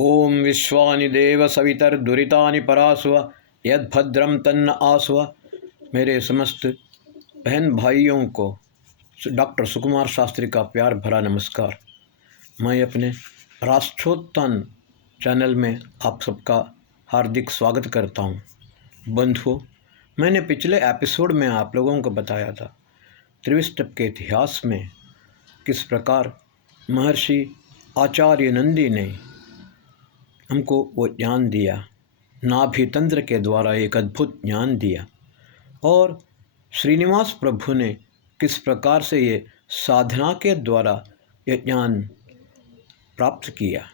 ओम विश्वानि देव सवितर्दुरितानि परासुव यद्भद्रम तन्न आसुव। मेरे समस्त बहन भाइयों को डॉक्टर सुकुमार शास्त्री का प्यार भरा नमस्कार। मैं अपने राष्ट्रोत्थान चैनल में आप सबका हार्दिक स्वागत करता हूं। बंधुओं, मैंने पिछले एपिसोड में आप लोगों को बताया था त्रिविष्टप के इतिहास में किस प्रकार महर्षि आचार्य नंदी ने हमको वो ज्ञान दिया, नाभि तंत्र के द्वारा एक अद्भुत ज्ञान दिया, और श्रीनिवास प्रभु ने किस प्रकार से ये साधना के द्वारा ये ज्ञान प्राप्त किया।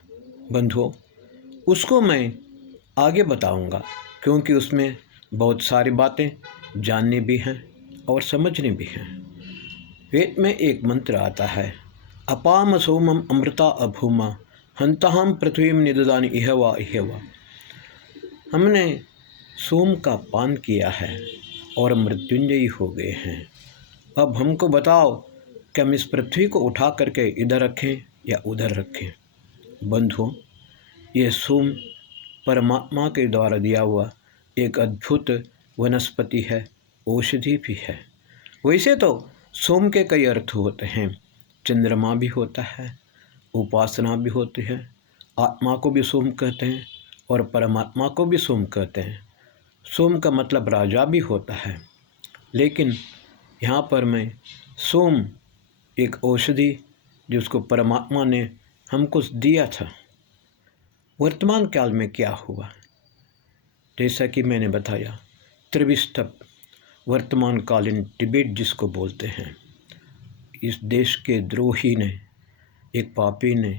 बंधुओं, उसको मैं आगे बताऊंगा, क्योंकि उसमें बहुत सारी बातें जाननी भी हैं और समझनी भी हैं। वेद में एक मंत्र आता है, अपाम सोमम अमृता अभूमा हंताहम पृथ्वी निददानि इहवा इहवा। हमने सोम का पान किया है और मृत्युंजयी हो गए हैं। अब हमको बताओ कि हम इस पृथ्वी को उठा करके इधर रखें या उधर रखें। बंधुओं, ये सोम परमात्मा के द्वारा दिया हुआ एक अद्भुत वनस्पति है, औषधि भी है। वैसे तो सोम के कई अर्थ होते हैं। चंद्रमा भी होता है, उपासना भी होती है, आत्मा को भी सोम कहते हैं और परमात्मा को भी सोम कहते हैं। सोम का मतलब राजा भी होता है, लेकिन यहाँ पर मैं सोम एक औषधि जिसको परमात्मा ने हमको दिया था। वर्तमान काल में क्या हुआ, जैसा कि मैंने बताया, त्रिविष्टप वर्तमान कालीन तिब्बत जिसको बोलते हैं, इस देश के द्रोही ने, एक पापी ने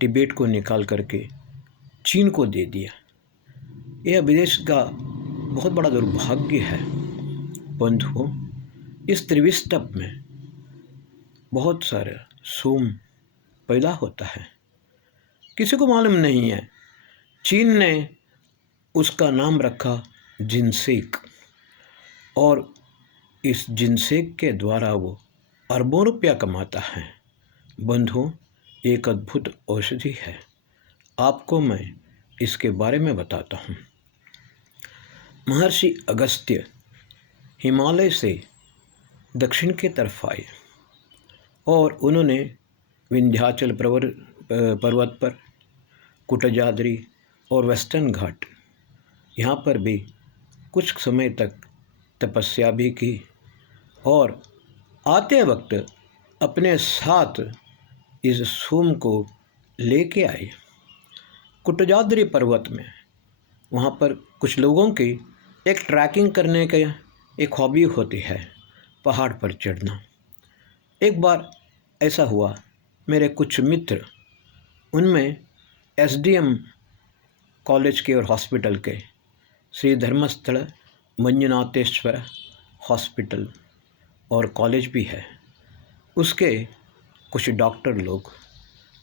तिब्बत को निकाल करके चीन को दे दिया। यह विदेश का बहुत बड़ा दुर्भाग्य है। बंधुओं, इस त्रिविष्टप में बहुत सारे सोम पैदा होता है, किसी को मालूम नहीं है। चीन ने उसका नाम रखा जिनसेक, और इस जिनसेक के द्वारा वो अरबों रुपया कमाता है। बंधुओं, एक अद्भुत औषधि है, आपको मैं इसके बारे में बताता हूँ। महर्षि अगस्त्य हिमालय से दक्षिण की तरफ आए और उन्होंने विंध्याचल पर्वत पर, कुटजाद्रि और वेस्टर्न घाट, यहाँ पर भी कुछ समय तक तपस्या भी की, और आते वक्त अपने साथ इस सोम को लेके आए। कुटजाद्रि पर्वत में वहाँ पर कुछ लोगों की एक ट्रैकिंग करने का एक हॉबी होती है, पहाड़ पर चढ़ना। एक बार ऐसा हुआ, मेरे कुछ मित्र, उनमें एसडीएम कॉलेज के और हॉस्पिटल के श्री धर्मस्थल मंजुनाथेश्वर हॉस्पिटल और कॉलेज भी है, उसके कुछ डॉक्टर लोग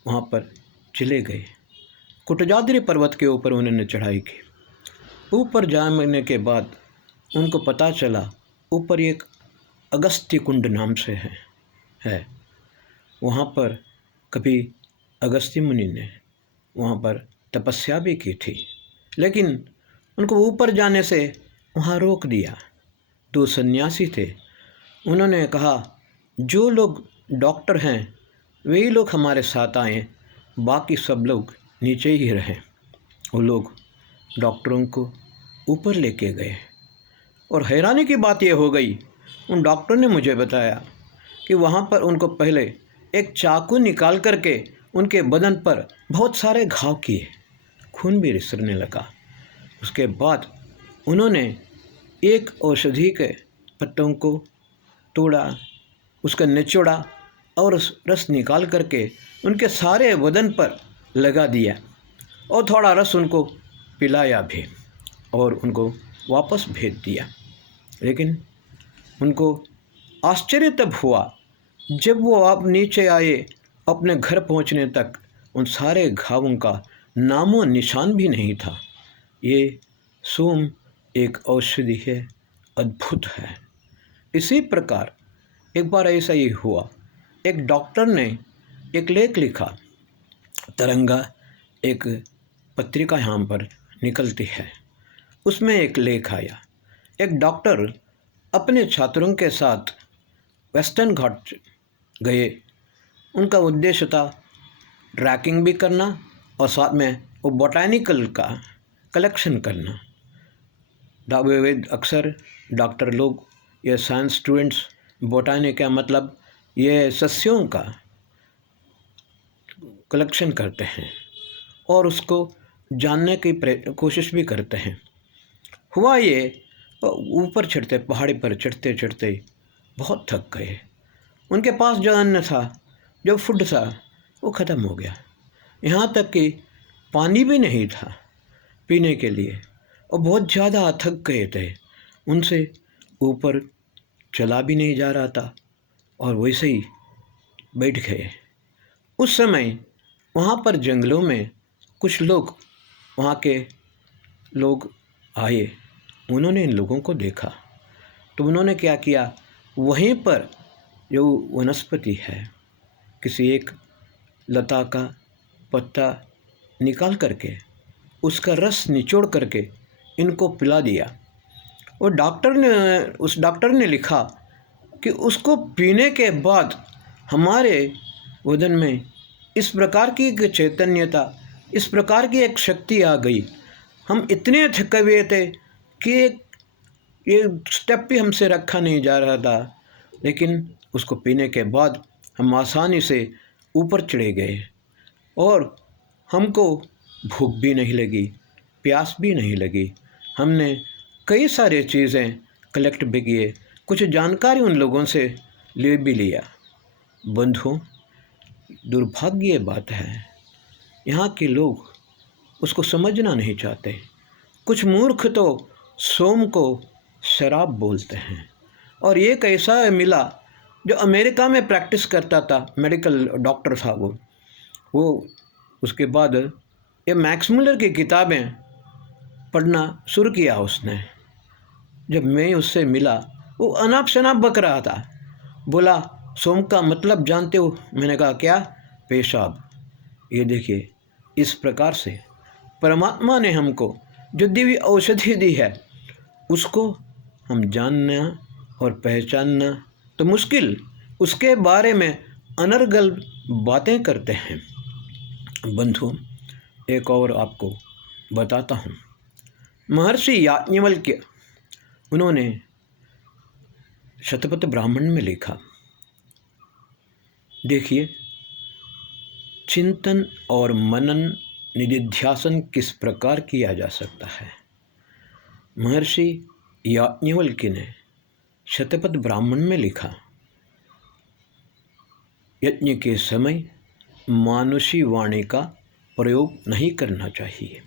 वहाँ पर चले गए। कुटजाद्रि पर्वत के ऊपर उन्होंने चढ़ाई की। ऊपर जाने के बाद उनको पता चला ऊपर एक अगस्त्य कुंड नाम से है। वहाँ पर कभी अगस्त्य मुनि ने वहाँ पर तपस्या भी की थी, लेकिन उनको ऊपर जाने से वहाँ रोक दिया। दो सन्यासी थे, उन्होंने कहा जो लोग डॉक्टर हैं वही लोग हमारे साथ आए, बाकी सब लोग नीचे ही रहें। वो लोग डॉक्टरों को ऊपर लेके गए, और हैरानी की बात यह हो गई, उन डॉक्टर ने मुझे बताया कि वहाँ पर उनको पहले एक चाकू निकाल करके उनके बदन पर बहुत सारे घाव किए, खून भी रिसरने लगा। उसके बाद उन्होंने एक औषधि के पत्तों को तोड़ा, उसका निचोड़ा और उस रस निकाल करके उनके सारे बदन पर लगा दिया, और थोड़ा रस उनको पिलाया भी, और उनको वापस भेज दिया। लेकिन उनको आश्चर्य तब हुआ जब वो आप नीचे आए, अपने घर पहुंचने तक उन सारे घावों का नामो निशान भी नहीं था। ये सोम एक औषधि है, अद्भुत है। इसी प्रकार एक बार ऐसा ही हुआ, एक डॉक्टर ने एक लेख लिखा, तरंगा एक पत्रिका यहाँ पर निकलती है, उसमें एक लेख आया। एक डॉक्टर अपने छात्रों के साथ वेस्टर्न घाट गए। उनका उद्देश्य था ट्रैकिंग भी करना और साथ में वो बोटैनिकल का कलेक्शन करना। अक्सर डॉक्टर लोग या साइंस स्टूडेंट्स बोटानी का मतलब ये सस्यों का कलेक्शन करते हैं और उसको जानने की कोशिश भी करते हैं। हुआ ये, ऊपर चढ़ते, पहाड़ी पर चढ़ते चढ़ते बहुत थक गए। उनके पास जो अन्न था, जो फूड था, वो ख़त्म हो गया। यहाँ तक कि पानी भी नहीं था पीने के लिए और बहुत ज़्यादा थक गए थे। उनसे ऊपर चला भी नहीं जा रहा था और वैसे ही बैठ गए। उस समय वहाँ पर जंगलों में कुछ लोग, वहाँ के लोग आए। उन्होंने इन लोगों को देखा तो उन्होंने क्या किया, वहीं पर जो वनस्पति है, किसी एक लता का पत्ता निकाल करके उसका रस निचोड़ करके इनको पिला दिया। और उस डॉक्टर ने लिखा कि उसको पीने के बाद हमारे बदन में इस प्रकार की एक चैतन्यता, इस प्रकार की एक शक्ति आ गई। हम इतने थके हुए थे कि ये स्टेप भी हमसे रखा नहीं जा रहा था, लेकिन उसको पीने के बाद हम आसानी से ऊपर चढ़े गए और हमको भूख भी नहीं लगी, प्यास भी नहीं लगी। हमने कई सारे चीज़ें कलेक्ट भी किए, कुछ जानकारी उन लोगों से ले भी लिया। बंधुओं, दुर्भाग्य बात है, यहाँ के लोग उसको समझना नहीं चाहते। कुछ मूर्ख तो सोम को शराब बोलते हैं। और ये कैसा मिला जो अमेरिका में प्रैक्टिस करता था, मेडिकल डॉक्टर था वो उसके बाद ये मैक्स मुलर की किताबें पढ़ना शुरू किया उसने। जब मैं उससे मिला, वो अनाप शनाप बक रहा था। बोला, सोम का मतलब जानते हो? मैंने कहा, क्या? पेशाब। ये देखिए, इस प्रकार से परमात्मा ने हमको जो दिव्य औषधि दी है, उसको हम जानना और पहचानना तो मुश्किल, उसके बारे में अनर्गल बातें करते हैं। बंधु, एक और आपको बताता हूँ। महर्षि याज्ञवल्क्य, उन्होंने शतपथ ब्राह्मण में लिखा, देखिए, चिंतन और मनन निधिध्यासन किस प्रकार किया जा सकता है। महर्षि याज्ञवल्क्य ने शतपथ ब्राह्मण में लिखा, यज्ञ के समय मानुषी वाणी का प्रयोग नहीं करना चाहिए।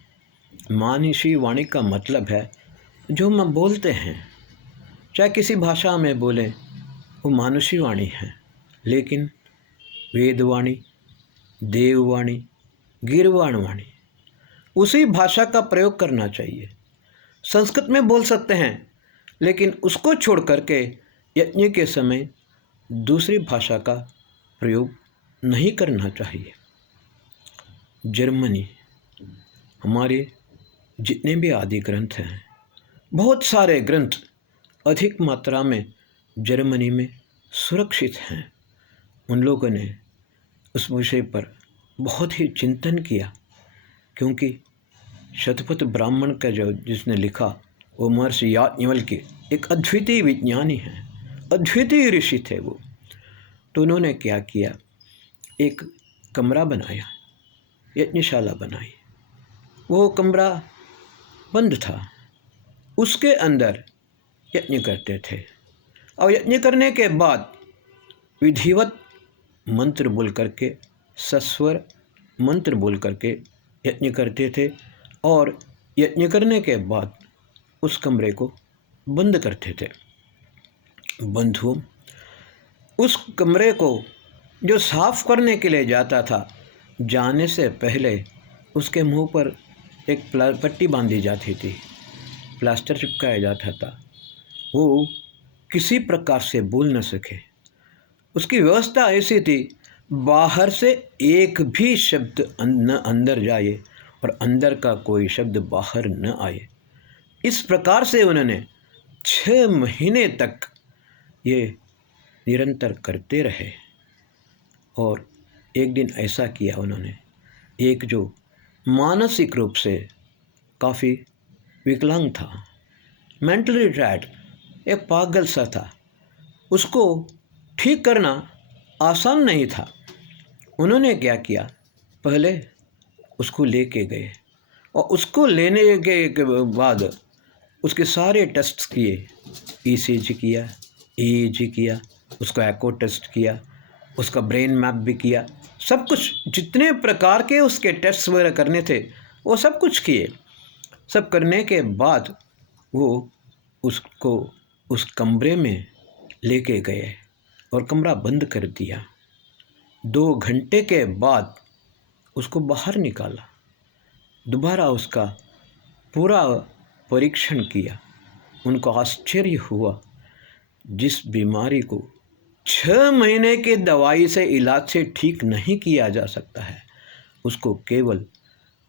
मानुषी वाणी का मतलब है जो हम बोलते हैं, चाहे किसी भाषा में बोलें, वो मानुषी वाणी है। लेकिन वेदवाणी, देववाणी, गीर्वाण वाणी, उसी भाषा का प्रयोग करना चाहिए। संस्कृत में बोल सकते हैं, लेकिन उसको छोड़ करके यज्ञ के समय दूसरी भाषा का प्रयोग नहीं करना चाहिए। जर्मनी, हमारे जितने भी आदि ग्रंथ हैं, बहुत सारे ग्रंथ अधिक मात्रा में जर्मनी में सुरक्षित हैं। उन लोगों ने उस विषय पर बहुत ही चिंतन किया, क्योंकि शतपथ ब्राह्मण का जो जिसने लिखा वो महर्षि याज्ञवल्क्य एक अद्वितीय विज्ञानी हैं, अद्वितीय ऋषि थे वो। तो उन्होंने क्या किया, एक कमरा बनाया, यज्ञशाला बनाई। वो कमरा बंद था, उसके अंदर यज्ञ करते थे और यज्ञ करने के बाद विधिवत मंत्र बोल करके, सस्वर मंत्र बोल करके यज्ञ करते थे और यज्ञ करने के बाद उस कमरे को बंद करते थे। बंधुओं, उस कमरे को जो साफ करने के लिए जाता था, जाने से पहले उसके मुंह पर एक पट्टी बांधी जाती थी, प्लास्टर चिपकाया जाता था, वो किसी प्रकार से बोल न सके। उसकी व्यवस्था ऐसी थी, बाहर से एक भी शब्द न अंदर जाए और अंदर का कोई शब्द बाहर न आए। इस प्रकार से उन्होंने 6 महीने तक ये निरंतर करते रहे। और एक दिन ऐसा किया उन्होंने, एक जो मानसिक रूप से काफ़ी विकलांग था, मेंटली रिटायर्ड, एक पागल सा था, उसको ठीक करना आसान नहीं था। उन्होंने क्या किया, पहले उसको लेके गए और उसको लेने के बाद उसके सारे टेस्ट किए, ईसीजी किया, ईईजी किया, उसका एको टेस्ट किया, उसका ब्रेन मैप भी किया, सब कुछ जितने प्रकार के उसके टेस्ट वगैरह करने थे वो सब कुछ किए। सब करने के बाद वो उसको उस कमरे में लेके गए और कमरा बंद कर दिया। 2 घंटे के बाद उसको बाहर निकाला, दोबारा उसका पूरा परीक्षण किया। उनको आश्चर्य हुआ, जिस बीमारी को 6 महीने की दवाई से इलाज से ठीक नहीं किया जा सकता है, उसको केवल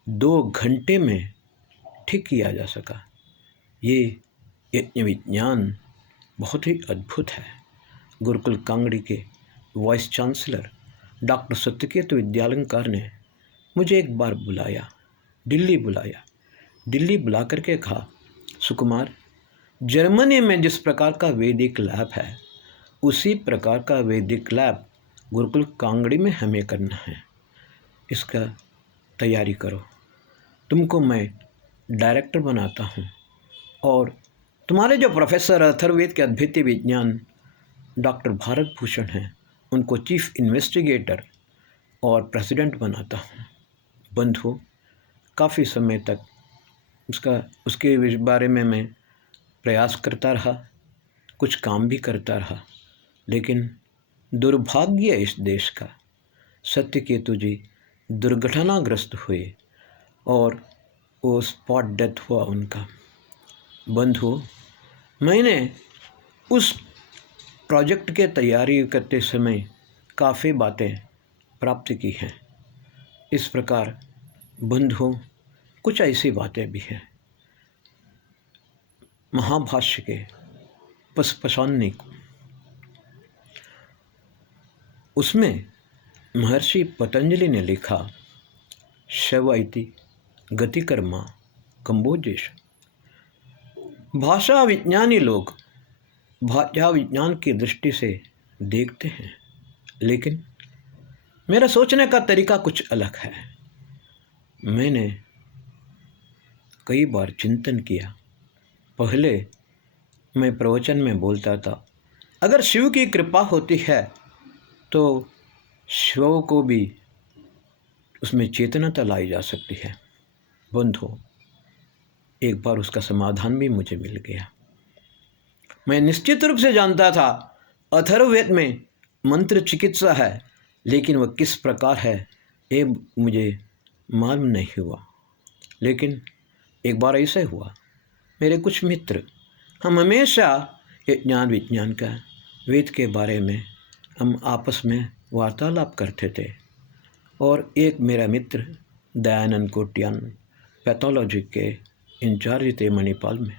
2 घंटे में ठीक किया जा सका। ये यज्ञ विज्ञान बहुत ही अद्भुत है। गुरुकुल कांगड़ी के वाइस चांसलर डॉक्टर सत्यकेतु विद्यालंकार ने मुझे एक बार बुलाया, दिल्ली बुला करके कहा, सुकुमार, जर्मनी में जिस प्रकार का वैदिक लैब है, उसी प्रकार का वैदिक लैब गुरुकुल कांगड़ी में हमें करना है। इसका तैयारी करो, तुमको मैं डायरेक्टर बनाता हूँ और तुम्हारे जो प्रोफेसर अथर्ववेद के अद्वितीय विज्ञान डॉक्टर भारत भूषण हैं, उनको चीफ इन्वेस्टिगेटर और प्रेसिडेंट बनाता हूँ। बंधु, काफ़ी समय तक उसके बारे में मैं प्रयास करता रहा, कुछ काम भी करता रहा, लेकिन दुर्भाग्य इस देश का, सत्यकेतु जी दुर्घटनाग्रस्त हुए और वो स्पॉट डेथ हुआ उनका। बंधु, मैंने उस प्रोजेक्ट के तैयारी करते समय काफ़ी बातें प्राप्त की हैं। इस प्रकार बंधु, कुछ ऐसी बातें भी हैं। महाभाष्य के पशपाशानिक, उसमें महर्षि पतंजलि ने लिखा, शव इति गतिकर्मा कंबोजेश। भाषा विज्ञानी लोग भाषा विज्ञान की दृष्टि से देखते हैं, लेकिन मेरा सोचने का तरीका कुछ अलग है। मैंने कई बार चिंतन किया। पहले मैं प्रवचन में बोलता था, अगर शिव की कृपा होती है तो शिव को भी उसमें चेतनता लाई जा सकती है। बंधु, एक बार उसका समाधान भी मुझे मिल गया। मैं निश्चित रूप से जानता था अथर्ववेद में मंत्र चिकित्सा है, लेकिन वह किस प्रकार है ये मुझे मालूम नहीं हुआ। लेकिन एक बार ऐसा हुआ, मेरे कुछ मित्र, हम हमेशा ये ज्ञान विज्ञान का, वेद के बारे में हम आपस में वार्तालाप करते थे। और एक मेरा मित्र दयानंद कोटियान पैथोलॉजी के इंचार्ज थे मणिपाल में,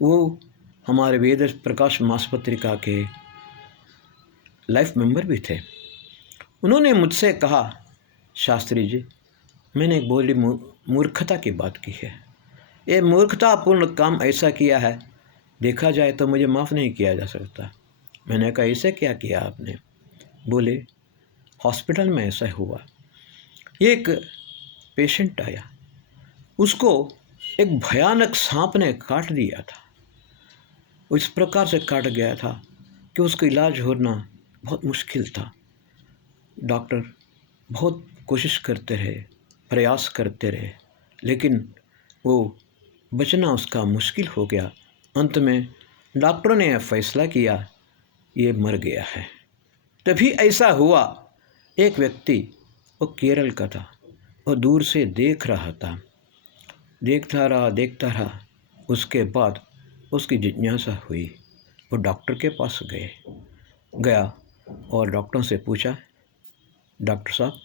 वो हमारे वेद प्रकाश मास पत्रिका के लाइफ मेंबर भी थे। उन्होंने मुझसे कहा, शास्त्री जी, मैंने एक बोली मूर्खता की बात की है, ये मूर्खतापूर्ण काम ऐसा किया है, देखा जाए तो मुझे माफ़ नहीं किया जा सकता। मैंने कहा, ऐसे क्या किया आपने? बोले, हॉस्पिटल में ऐसा हुआ, एक पेशेंट आया, उसको एक भयानक सांप ने काट दिया था। इस प्रकार से काट गया था कि उसका इलाज होना बहुत मुश्किल था। डॉक्टर बहुत कोशिश करते रहे, प्रयास करते रहे, लेकिन वो बचना उसका मुश्किल हो गया। अंत में डॉक्टरों ने फैसला किया, ये मर गया है। तभी ऐसा हुआ, एक व्यक्ति, वो केरल का था, वो दूर से देख रहा था, देखता रहा। उसके बाद उसकी जिज्ञासा हुई, वो डॉक्टर के पास गया और डॉक्टर से पूछा, डॉक्टर साहब,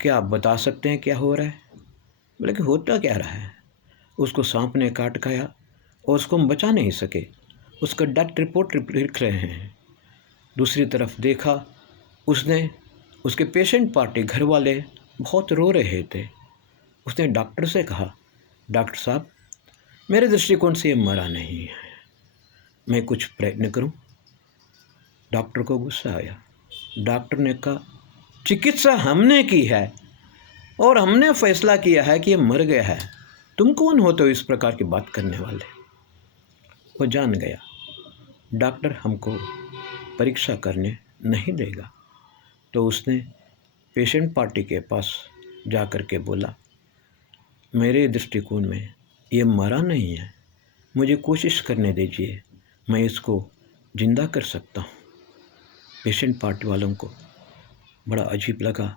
क्या आप बता सकते हैं क्या हो रहा है? बोले कि होता क्या रहा है? उसको सांप ने काट खाया और उसको हम बचा नहीं सके। उसका डेथ रिपोर्ट लिख रहे हैं। दूसरी तरफ देखा, उसने उसके पेशेंट पार्टी घर वाले बहुत रो रहे थे। उसने डॉक्टर से कहा, डॉक्टर साहब, मेरे दृष्टिकोण से ये मरा नहीं है, मैं कुछ प्रयत्न करूं? डॉक्टर को गुस्सा आया। डॉक्टर ने कहा, चिकित्सा हमने की है और हमने फैसला किया है कि ये मर गया है, तुम कौन होते हो इस प्रकार की बात करने वाले? वो जान गया डॉक्टर हमको परीक्षा करने नहीं देगा। तो उसने पेशेंट पार्टी के पास जा कर के बोला, मेरे दृष्टिकोण में ये मरा नहीं है, मुझे कोशिश करने दीजिए, मैं इसको जिंदा कर सकता हूँ। पेशेंट पार्टी वालों को बड़ा अजीब लगा।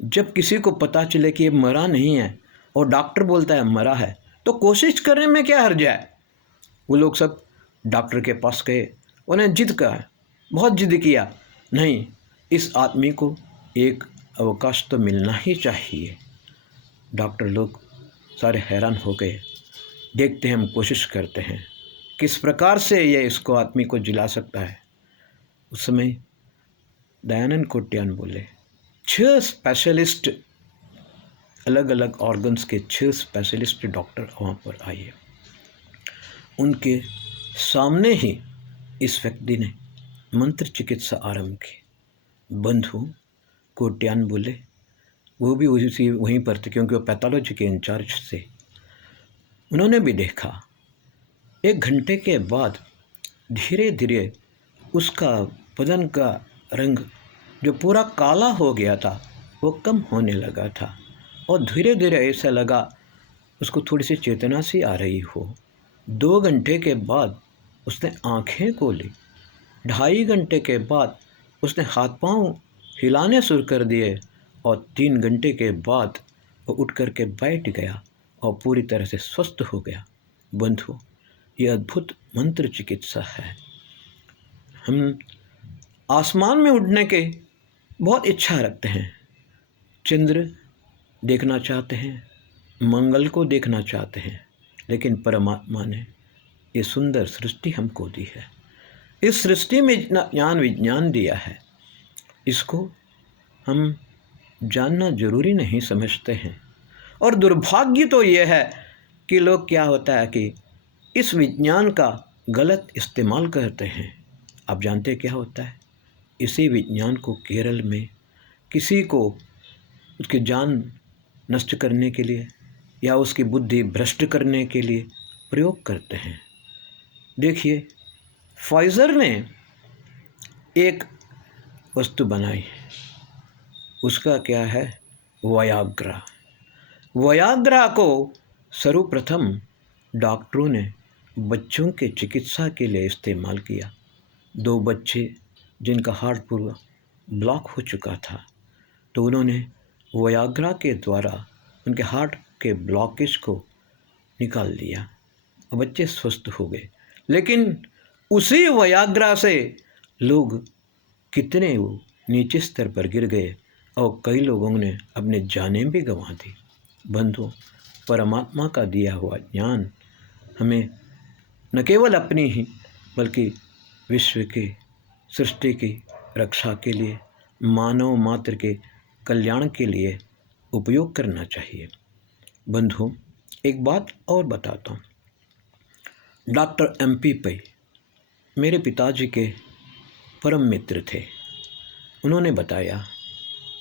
जब किसी को पता चले कि ये मरा नहीं है और डॉक्टर बोलता है मरा है, तो कोशिश करने में क्या हर्ज है? वो लोग सब डॉक्टर के पास गए, उन्हें जिद कहा, बहुत जिद किया, नहीं, इस आदमी को एक अवकाश तो मिलना ही चाहिए। डॉक्टर लोग सारे हैरान हो गए, देखते हैं, हम कोशिश करते हैं किस प्रकार से ये इसको आदमी को जिला सकता है। उस समय दयानंद कोट्यान बोले, 6 स्पेशलिस्ट, अलग अलग ऑर्गन्स के 6 स्पेशलिस्ट डॉक्टर वहाँ पर आए। उनके सामने ही इस व्यक्ति ने मंत्र चिकित्सा आरंभ की। बंधु कोट्यान बोले, वो भी उसी वहीं पर थे क्योंकि वो पैथोलॉजी के इंचार्ज थे। उन्होंने भी देखा। 1 घंटे के बाद धीरे धीरे उसका बदन का रंग जो पूरा काला हो गया था वो कम होने लगा था और धीरे धीरे ऐसा लगा उसको थोड़ी सी चेतना सी आ रही हो। 2 घंटे के बाद उसने आंखें खोली। 2.5 घंटे के बाद उसने हाथ पांव हिलाने शुरू कर दिए और 3 घंटे के बाद वो उठ कर के बैठ गया और पूरी तरह से स्वस्थ हो गया। बंधु, ये अद्भुत मंत्र चिकित्सा है। हम आसमान में उड़ने के बहुत इच्छा रखते हैं, चंद्र देखना चाहते हैं, मंगल को देखना चाहते हैं, लेकिन परमात्मा ने ये सुंदर सृष्टि हमको दी है। इस सृष्टि में इतना ज्ञान विज्ञान दिया है, इसको हम जानना जरूरी नहीं समझते हैं। और दुर्भाग्य तो ये है कि लोग क्या होता है कि इस विज्ञान का गलत इस्तेमाल करते हैं। आप जानते क्या होता है? इसी विज्ञान को केरल में किसी को उसकी जान नष्ट करने के लिए या उसकी बुद्धि भ्रष्ट करने के लिए प्रयोग करते हैं। देखिए, फाइज़र ने एक वस्तु बनाई, उसका क्या है? वयाग्रा। वयाग्रा को सर्वप्रथम डॉक्टरों ने बच्चों के चिकित्सा के लिए इस्तेमाल किया। 2 बच्चे जिनका हार्ट पूरा ब्लॉक हो चुका था, तो उन्होंने वयाग्रा के द्वारा उनके हार्ट के ब्लॉकेज को निकाल दिया और बच्चे स्वस्थ हो गए। लेकिन उसी वयाग्रा से लोग कितने वो नीचे स्तर पर गिर गए और कई लोगों ने अपने जानें भी गंवा दी। बंधु, परमात्मा का दिया हुआ ज्ञान हमें न केवल अपनी ही बल्कि विश्व की सृष्टि की रक्षा के लिए, मानव मात्र के कल्याण के लिए उपयोग करना चाहिए। बंधु, एक बात और बताता हूँ। डॉक्टर MP पै मेरे पिताजी के परम मित्र थे। उन्होंने बताया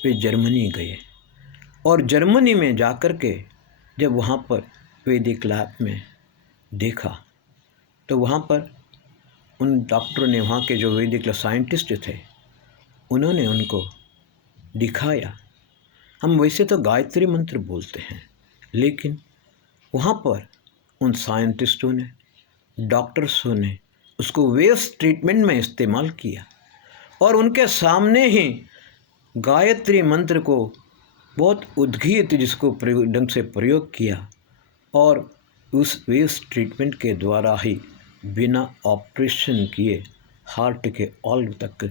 वे जर्मनी गए और जर्मनी में जाकर के जब वहाँ पर वैदिक लैब में देखा तो वहाँ पर उन डॉक्टरों ने, वहाँ के जो वैदिक साइंटिस्ट थे, उन्होंने उनको दिखाया। हम वैसे तो गायत्री मंत्र बोलते हैं, लेकिन वहाँ पर उन साइंटिस्टों ने, डॉक्टर्सों ने उसको वेस्ट ट्रीटमेंट में इस्तेमाल किया और उनके सामने ही गायत्री मंत्र को बहुत उद्गीत जिसको ढंग से प्रयोग किया और उस वेस्ट ट्रीटमेंट के द्वारा ही बिना ऑपरेशन किए हार्ट के ऑल्व तक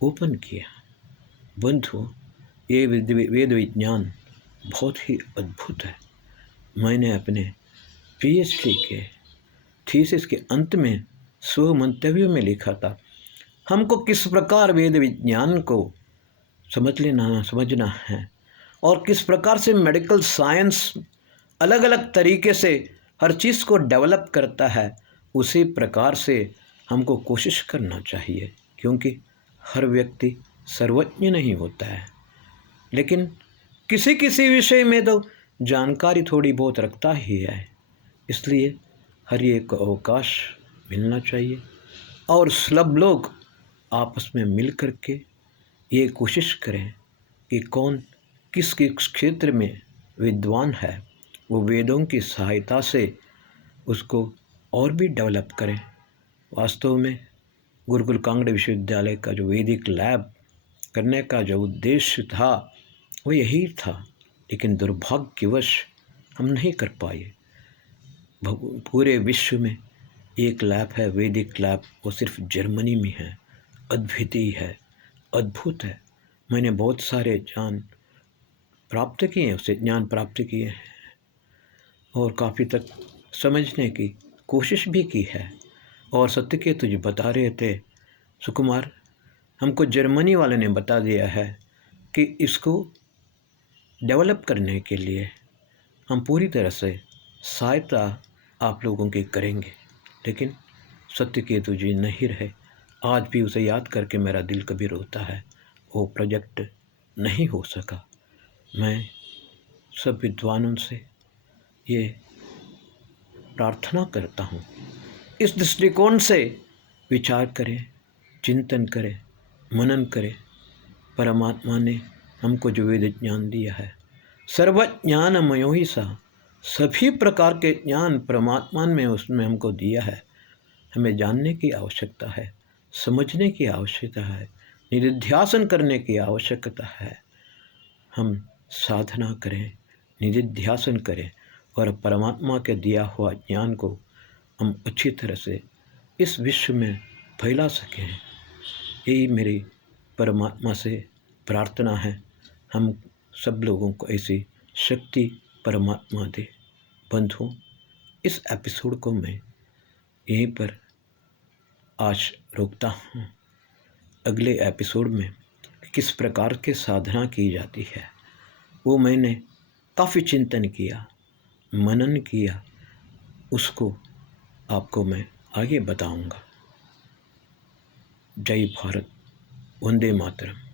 ओपन किया। बंधु, ये वेद विज्ञान बहुत ही अद्भुत है। मैंने अपने पीएचडी के थीसिस के अंत में स्व मंतव्य में लिखा था, हमको किस प्रकार वेद विज्ञान को समझना है और किस प्रकार से मेडिकल साइंस अलग अलग तरीके से हर चीज़ को डेवलप करता है, उसी प्रकार से हमको कोशिश करना चाहिए। क्योंकि हर व्यक्ति सर्वज्ञ नहीं होता है, लेकिन किसी किसी विषय में तो जानकारी थोड़ी बहुत रखता ही है। इसलिए हर एक को अवकाश मिलना चाहिए और सब लोग आपस में मिल कर के ये कोशिश करें कि कौन किस किस क्षेत्र में विद्वान है, वो वेदों की सहायता से उसको और भी डेवलप करें। वास्तव में गुरुकुल कांगड़ा विश्वविद्यालय का जो वैदिक लैब करने का जो उद्देश्य था वो यही था, लेकिन दुर्भाग्यवश हम नहीं कर पाए। पूरे विश्व में एक लैब है, वैदिक लैब, वो सिर्फ जर्मनी में है। अद्वितीय है, अद्भुत है। मैंने बहुत सारे ज्ञान प्राप्त किए हैं, उससे ज्ञान प्राप्त किए हैं और काफ़ी तक समझने की कोशिश भी की है। और सत्यकेतु जी बता रहे थे, सुकुमार हमको जर्मनी वाले ने बता दिया है कि इसको डेवलप करने के लिए हम पूरी तरह से सहायता आप लोगों की करेंगे। लेकिन सत्यकेतु जी नहीं रहे। आज भी उसे याद करके मेरा दिल कभी रोता है, वो प्रोजेक्ट नहीं हो सका। मैं सब विद्वानों से ये प्रार्थना करता हूँ, इस दृष्टिकोण से विचार करें, चिंतन करें, मनन करें। परमात्मा ने हमको जो वेद ज्ञान दिया है, सर्वज्ञानमयो ही सा, सभी प्रकार के ज्ञान परमात्मा में उसमें हमको दिया है। हमें जानने की आवश्यकता है, समझने की आवश्यकता है, निधिध्यासन करने की आवश्यकता है। हम साधना करें, निधिध्यासन करें और परमात्मा के दिया हुआ ज्ञान को हम अच्छी तरह से इस विश्व में फैला सकें। यही मेरी परमात्मा से प्रार्थना है। हम सब लोगों को ऐसी शक्ति परमात्मा दे। बंधुओं, इस एपिसोड को मैं यहीं पर आज रोकता हूँ। अगले एपिसोड में किस प्रकार के साधना की जाती है वो मैंने काफ़ी चिंतन किया, मनन किया, उसको आपको मैं आगे बताऊंगा। जय भारत, वंदे मातरम।